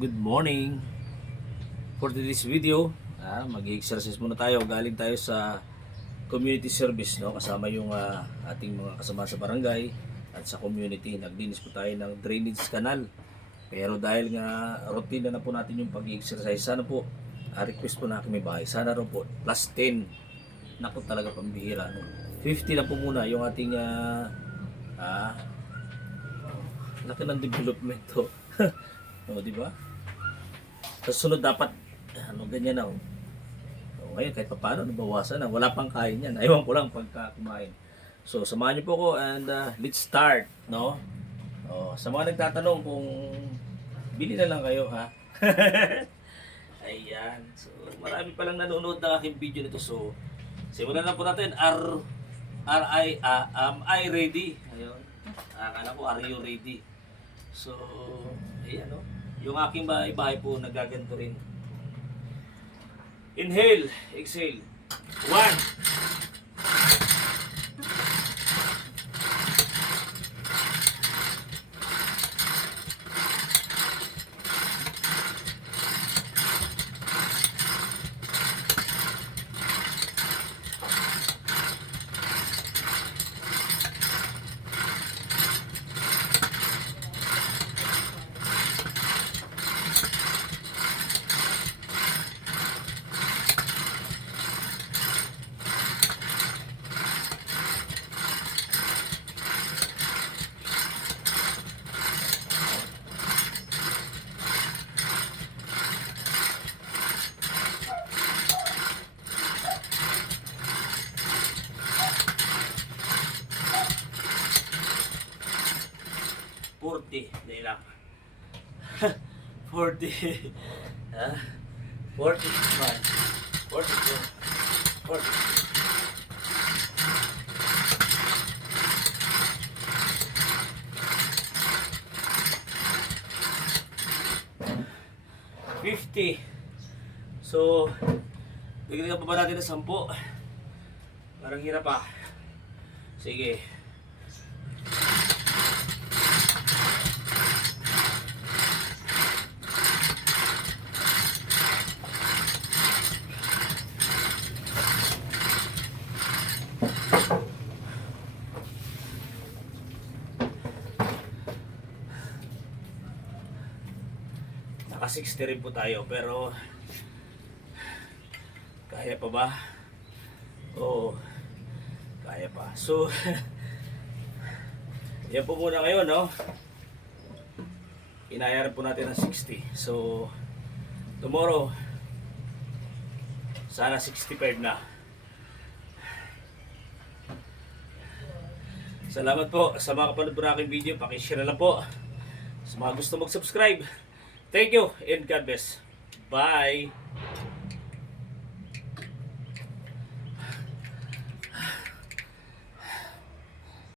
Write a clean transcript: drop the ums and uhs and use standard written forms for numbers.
Good morning. For today's video, mag-exercise muna tayo. Galing tayo sa community service, no? Kasama yung ating mga kasama sa barangay at sa community. Naglinis po tayo ng drainage canal. Pero dahil nga routine na po natin yung pag-exercise, sana po, request po na aking may bahay. Sana rin po, plus 10. Naku talaga pambihira. No? 50 na po muna yung ating laki ng development to. O, di ba? Sa sunod dapat ganyan na. Ngayon kahit paano nabawasan na. Wala pang kain yan. Ayaw ko lang pagka kumain. So samahan niyo po ko and let's start, no? Sa mga nagtatanong kung bili na lang kayo, ha? Ayan. So marami pa lang nanonood ng aking video nito. So simulan na po natin. Am I ready? Ayun. Akala ko, are you ready? So ayan, no? Yung aking bahay po nagaganto rin. Inhale, exhale. 1. 40, dahil lang. 40. 41. 42. 50. So, bigyan pa ba natin ng 10? Parang hirap pa. Sige. Naka 60 rin po tayo, pero kaya pa ba? Oo, kaya pa. So yan po muna ngayon, no? Inayaran po natin ng 60. So tomorrow sana 65 na. Salamat po sa mga kapanood po na aking video. Pakishare na lang po sa mga gusto mag-subscribe. Thank you and God bless. Bye!